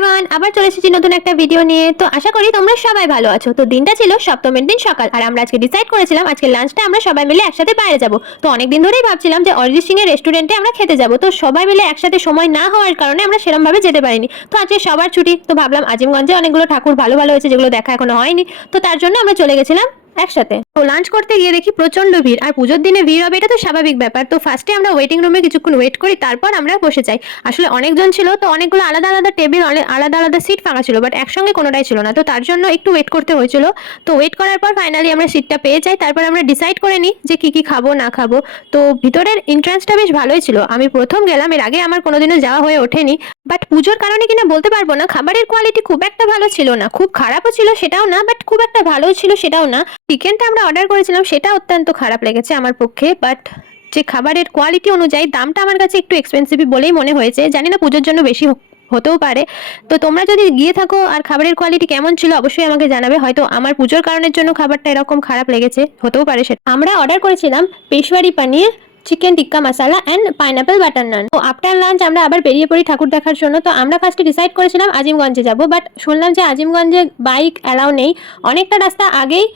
Everyone, আবার চলে এসেছি নতুন একটা ভিডিও নিয়ে। তো আশা করি তোমরা সবাই ভালো আছো। তো দিনটা ছিল সপ্তমীর দিন সকাল, আর আমরা আজকে ডিসাইড করেছিলাম আজকে লাঞ্চটা আমরা সবাই মিলে একসাথে বাইরে যাব। তো অনেকদিন ধরেই ভাবছিলাম যে অরিজিৎ সিং এর রেস্টুরেন্টে আমরা খেতে যাব। তো সবাই মিলে একসাথে সময় না হওয়ার কারণে আমরা সেরকম ভাবে যেতে পারিনি। তো আজকে সবার ছুটি, তো ভাবলাম আজিমগঞ্জে অনেকগুলো ঠাকুর ভালো ভালো হয়েছে যেগুলো দেখা এখনো হয়নি, তো তার জন্য আমরা চলে গেছিলাম একসাথে। তো লাঞ্চ করতে গিয়ে দেখি প্রচন্ড ভিড়, আর পুজোর দিনে ভিড় হবে এটা তো স্বাভাবিক ব্যাপার। তো ফার্স্টে আমরা ওয়েটিং রুমে কিছুক্ষণ ওয়েট করি, তারপর আমরা বসে যাই। আসলে অনেকজন ছিল, তো অনেকগুলো আলাদা আলাদা টেবিল, আলাদা আলাদা সিট ফাঁকা ছিল, বাট একসঙ্গে কোনোটাই ছিল না, তো তার জন্য একটু ওয়েট করতে হয়েছিল। তো ওয়েট করার পর ফাইনালি আমরা সিটটা পেয়ে যাই। তারপর আমরা ডিসাইড করে নিই যে কি কি খাবো না খাবো। তো ভিতরের এন্ট্রান্সটা বেশ ভালোই ছিল, আমি প্রথম গেলাম, এর আগে আমার কোনোদিনও যাওয়া হয়ে ওঠেনি। বাট পুজোর কারণে কিনা বলতে পারবো না, খাবারের কোয়ালিটি খুব একটা ভালো ছিল না, খুব খারাপও ছিল সেটাও না, বাট খুব একটা ভালো ছিল সেটাও না। চিকেনটা আমরা অর্ডার করেছিলাম সেটা অত্যন্ত খারাপ লেগেছে আমার পক্ষে, বাট যে খাবারের কোয়ালিটি অনুযায়ী দামটা আমার কাছে একটু এক্সপেন্সিভ বলেই মনে হয়েছে। জানি না পুজোর জন্য বেশি হতেও পারে। তো তোমরা যদি গিয়ে থাকো আর খাবারের কোয়ালিটি কেমন ছিল অবশ্যই আমাকে জানাবে, হয়তো আমার পুজোর কারণের জন্য খাবারটা এরকম খারাপ লেগেছে, হতেও পারে সেটা। আমরা অর্ডার করেছিলাম Peshawari paneer, chicken tikka masala and pineapple butter naan. তো আফটার লাঞ্চ আমরা আবার বেরিয়ে পড়ি ঠাকুর দেখার জন্য। তো আমরা ফার্স্টে ডিসাইড করেছিলাম আজিমগঞ্জে যাব, বাট শুনলাম যে আজিমগঞ্জে বাইক অ্যালাউ নেই, অনেকটা রাস্তা আগেই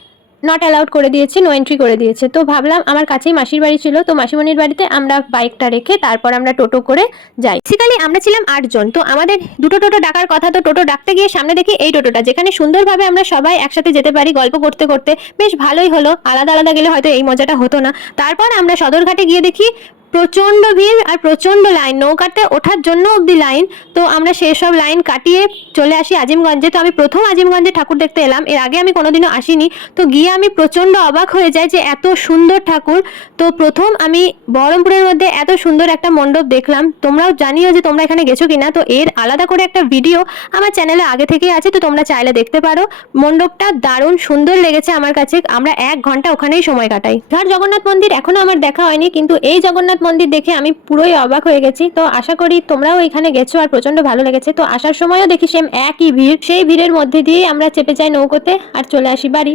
নট অ্যালাউড করে দিয়েছে, নো এন্ট্রি করে দিয়েছে। তো ভাবলাম আমার কাছেই মাসির বাড়ি ছিল, তো মাসিমণির বাড়িতে আমরা বাইকটা রেখে তারপর আমরা টোটো করে যাই। বেসিক্যালি আমরা ছিলাম 8 জন, তো আমাদের দুটো টোটো ডাকার কথা। তো টোটো ডাকতে গিয়ে সামনে দেখি এই টোটোটা, যেখানে সুন্দরভাবে আমরা সবাই একসাথে যেতে পারি গল্প করতে করতে, বেশ ভালোই হলো। আলাদা আলাদা গেলে হয়তো এই মজাটা হতো না। তারপর আমরা সদরঘাটে গিয়ে দেখি প্রচন্ড ভিড় আর প্রচন্ড লাইন, নৌকাতে ওঠার জন্য অব্দি লাইন। তো আমরা সেসব লাইন কাটিয়ে চলে আসি আজিমগঞ্জে। তো আমি প্রথম আজিমগঞ্জে ঠাকুর দেখতে এলাম, এর আগে আমি কোনোদিনও আসিনি। তো গিয়ে আমি প্রচন্ড অবাক হয়ে যাই যে এত সুন্দর ঠাকুর। তো প্রথম আমি বহরমপুরের মধ্যে এত সুন্দর একটা মণ্ডপ দেখলাম। তোমরাও জানিও যে তোমরা এখানে গেছো কিনা। তো এর আলাদা করে একটা ভিডিও আমার চ্যানেলে আগে থেকেই আছে, তো তোমরা চাইলে দেখতে পারো। মণ্ডপটা দারুণ সুন্দর লেগেছে আমার কাছে, আমরা 1 ঘন্টা ওখানেই সময় কাটাই। ধর জগন্নাথ মন্দির এখনো আমার দেখা হয়নি, কিন্তু এই জগন্নাথ মন্দির দেখে আমি পুরোই অবাক হয়ে গেছি। তো আশা করি তোমরাও এখানে গেছো আর প্রচন্ড ভালো লেগেছে। তো আসার সময়ও দেখি সেম একই ভিড়, সেই ভিড়ের মধ্যে দিয়ে আমরা চেপে যাই নৌকোতে আর চলে আসি বাড়ি।